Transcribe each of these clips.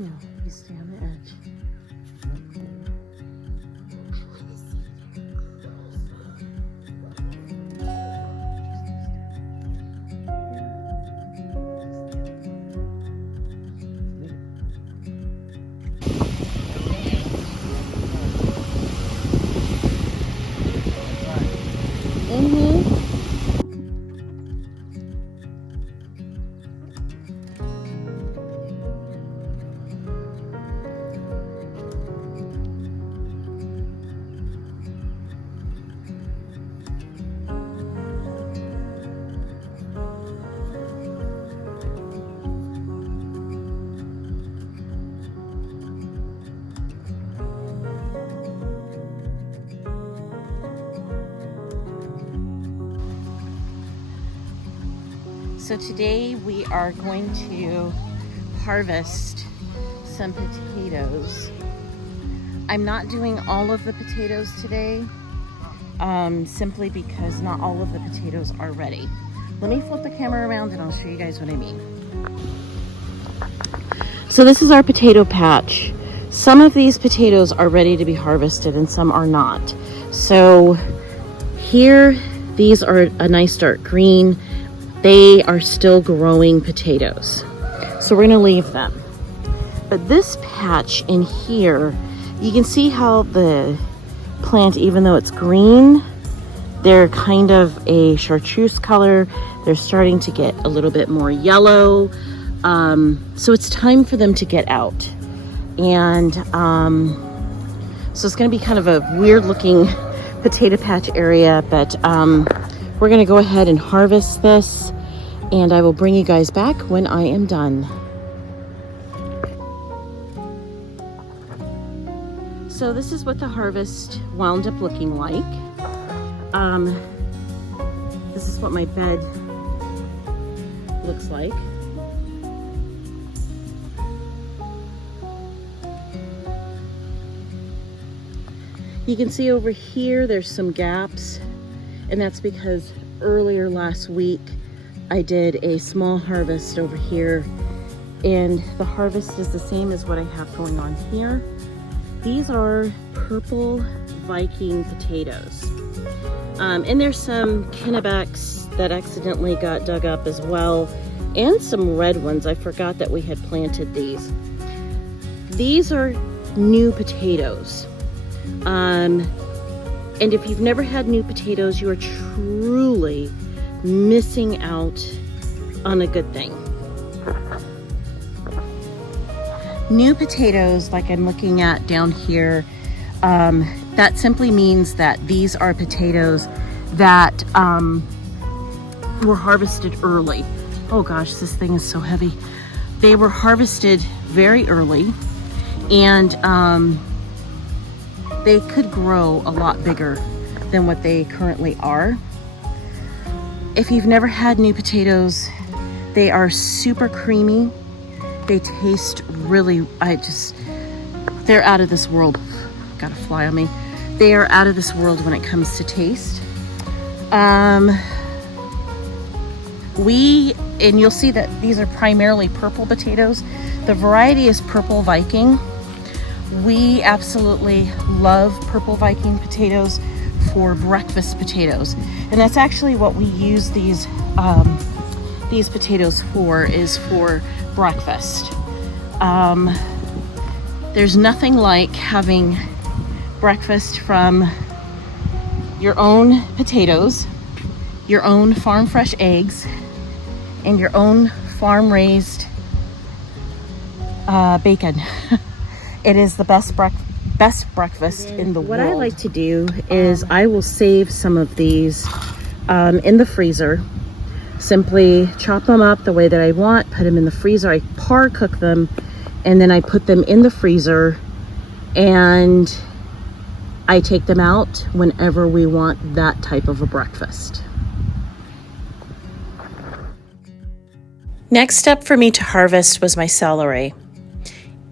No, you stay on the edge. So today we are going to harvest some potatoes. I'm not doing all of the potatoes today, simply because not all of the potatoes are ready. Let me flip the camera around and I'll show you guys what I mean. So this is our potato patch. Some of these potatoes are ready to be harvested and some are not. So here, these are a nice dark green. They are still growing potatoes. So we're gonna leave them. But this patch in here, you can see how the plant, even though it's green, they're kind of a chartreuse color. They're starting to get a little bit more yellow. So it's time for them to get out. And so it's gonna be kind of a weird looking potato patch area, but we're gonna go ahead and harvest this, and I will bring you guys back when I am done. So this is what the harvest wound up looking like. This is what my bed looks like. You can see over here there's some gaps, and that's because earlier last week I did a small harvest over here, and the harvest is the same as what I have going on here. These are purple Viking potatoes. And there's some Kennebecks that accidentally got dug up as well, and some red ones. I forgot that we had planted these. These are new potatoes. And if you've never had new potatoes, you are truly missing out on a good thing. New potatoes, like I'm looking at down here, that simply means that these are potatoes that were harvested early. Oh gosh, this thing is so heavy. They were harvested very early, and they could grow a lot bigger than what they currently are. If you've never had new potatoes, they are super creamy. They taste really, they're out of this world. Got a fly on me. They are out of this world when it comes to taste. And you'll see that these are primarily purple potatoes. The variety is purple Viking. We absolutely love purple Viking potatoes for breakfast potatoes. And that's actually what we use these potatoes for, is for breakfast. There's nothing like having breakfast from your own potatoes, your own farm fresh eggs, and your own farm raised bacon. It is the best breakfast in the world. What I like to do is I will save some of these in the freezer. Simply chop them up the way that I want, put them in the freezer. I par cook them, and then I put them in the freezer, and I take them out whenever we want that type of a breakfast. Next up for me to harvest was my celery.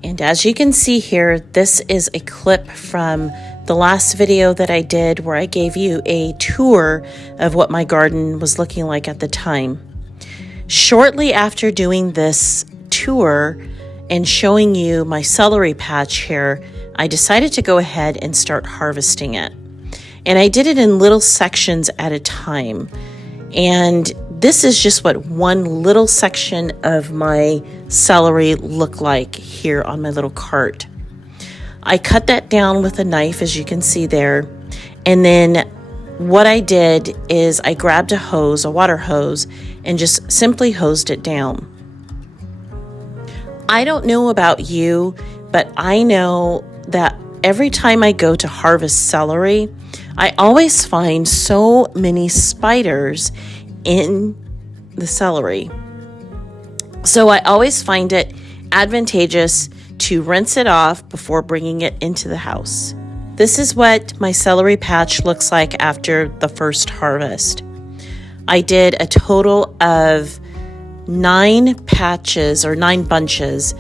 And as you can see here, this is a clip from the last video that I did where I gave you a tour of what my garden was looking like at the time. Shortly after doing this tour and showing you my celery patch here, I decided to go ahead and start harvesting it. And I did it in little sections at a time. And this is just what one little section of my celery looked like here on my little cart. I cut that down with a knife, as you can see there. And then what I did is I grabbed a hose, a water hose, and just simply hosed it down. I don't know about you, but I know that every time I go to harvest celery, I always find so many spiders in the celery. So I always find it advantageous to rinse it off before bringing it into the house. This is what my celery patch looks like after the first harvest. I did a total of 9 patches or 9 bunches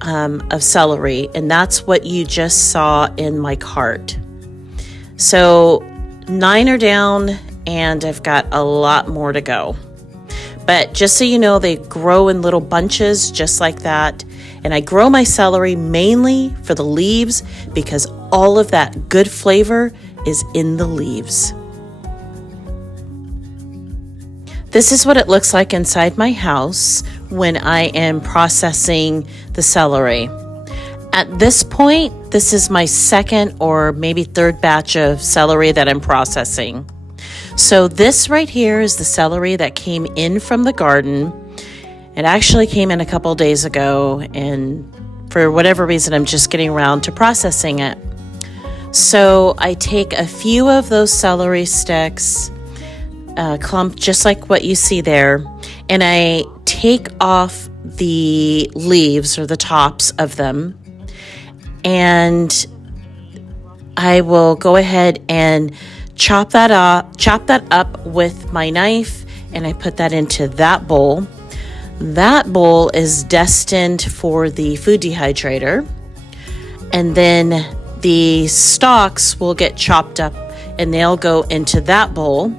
of celery, and that's what you just saw in my cart. So 9 are down, and I've got a lot more to go. But just so you know, they grow in little bunches just like that. And I grow my celery mainly for the leaves because all of that good flavor is in the leaves. This is what it looks like inside my house when I am processing the celery. At this point, this is my second or maybe third batch of celery that I'm processing. So this right here is the celery that came in from the garden. It actually came in a couple days ago, and for whatever reason, I'm just getting around to processing it. So I take a few of those celery sticks, clump just like what you see there, and I take off the leaves or the tops of them, and I will go ahead and chop that up with my knife, and I put that into that bowl. That bowl is destined for the food dehydrator, and then the stalks will get chopped up and they'll go into that bowl.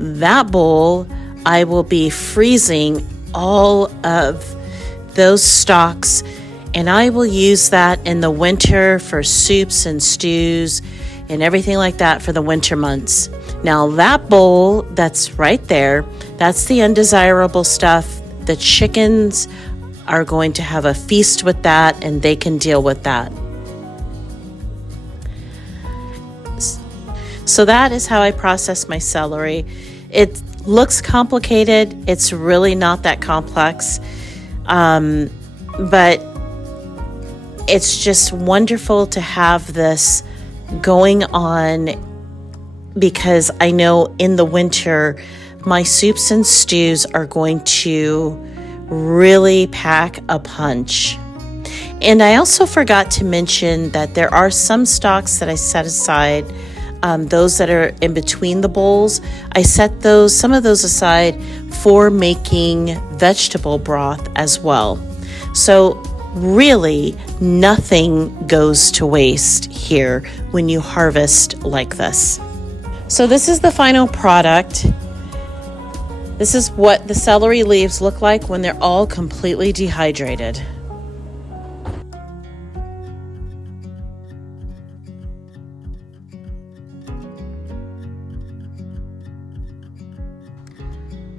That bowl, I will be freezing all of those stalks, and I will use that in the winter for soups and stews and everything like that for the winter months. Now that bowl that's right there, that's the undesirable stuff. The chickens are going to have a feast with that, and they can deal with that. So that is how I process my celery. It looks complicated. It's really not that complex. But it's just wonderful to have this going on, because I know in the winter my soups and stews are going to really pack a punch. And I also forgot to mention that there are some stalks that I set aside, those that are in between the bowls. I set some of those aside for making vegetable broth as well. So really nothing goes to waste here when you harvest like this. So this is the final product. This is what the celery leaves look like when they're all completely dehydrated.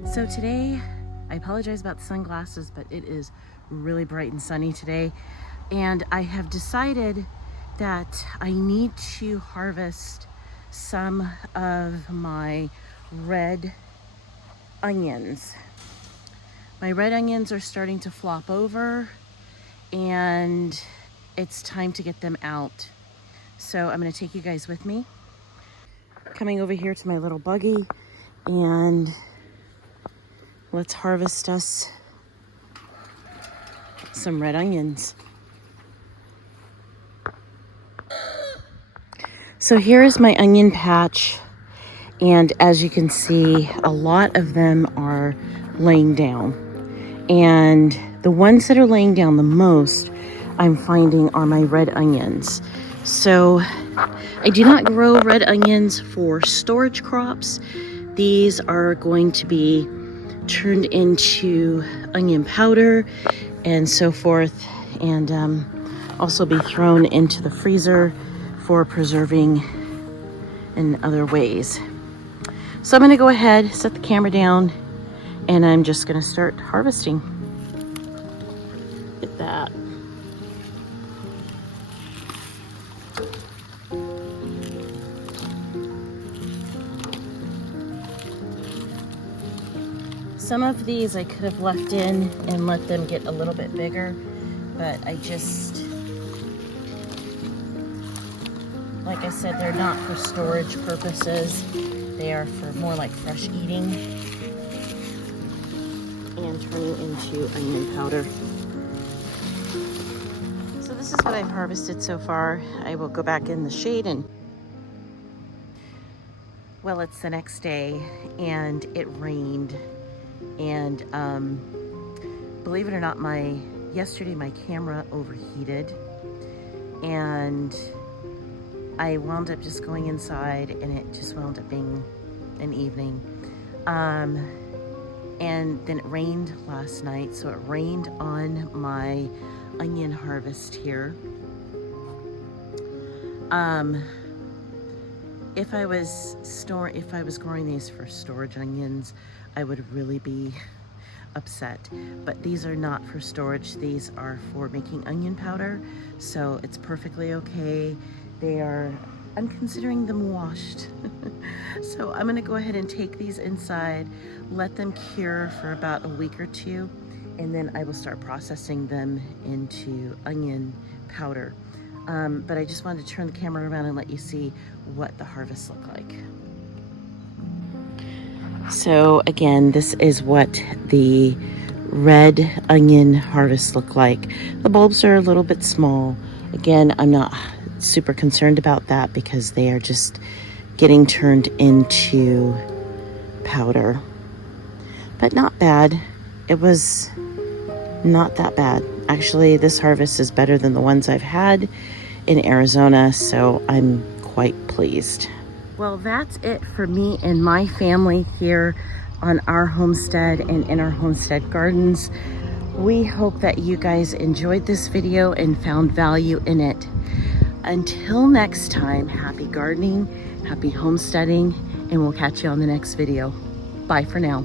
So today, I apologize about the sunglasses, but it is really bright and sunny today. And I have decided that I need to harvest some of my red onions. My red onions are starting to flop over, and it's time to get them out. So I'm going to take you guys with me. Coming over here to my little buggy, and let's harvest us some red onions. So here is my onion patch. And as you can see, a lot of them are laying down. And the ones that are laying down the most, I'm finding are my red onions. So I do not grow red onions for storage crops. These are going to be turned into onion powder and so forth, and also be thrown into the freezer for preserving in other ways. So I'm going to go ahead, set the camera down, and I'm just going to start harvesting. Look at that. Some of these I could have left in and let them get a little bit bigger, but I just, like I said, they're not for storage purposes. They are for more like fresh eating and turning into onion powder. So this is what I've harvested so far. I will go back in the shade and, well, it's the next day and it rained. And believe it or not, yesterday my camera overheated and I wound up just going inside, and it just wound up being an evening. And then it rained last night, so it rained on my onion harvest here. If I was growing these for storage onions, I would really be upset. But these are not for storage. These are for making onion powder, so it's perfectly okay. I'm considering them washed. So I'm gonna go ahead and take these inside, let them cure for about a week or two, and then I will start processing them into onion powder. But I just wanted to turn the camera around and let you see what the harvests look like. So again, this is what the red onion harvests look like. The bulbs are a little bit small. Again, I'm not super concerned about that because they are just getting turned into powder. But not bad. It was not that bad. Actually, this harvest is better than the ones I've had in Arizona, so I'm quite pleased. Well, that's it for me and my family here on our homestead and in our homestead gardens. We hope that you guys enjoyed this video and found value in it. Until next time, happy gardening, happy homesteading, and we'll catch you on the next video. Bye for now.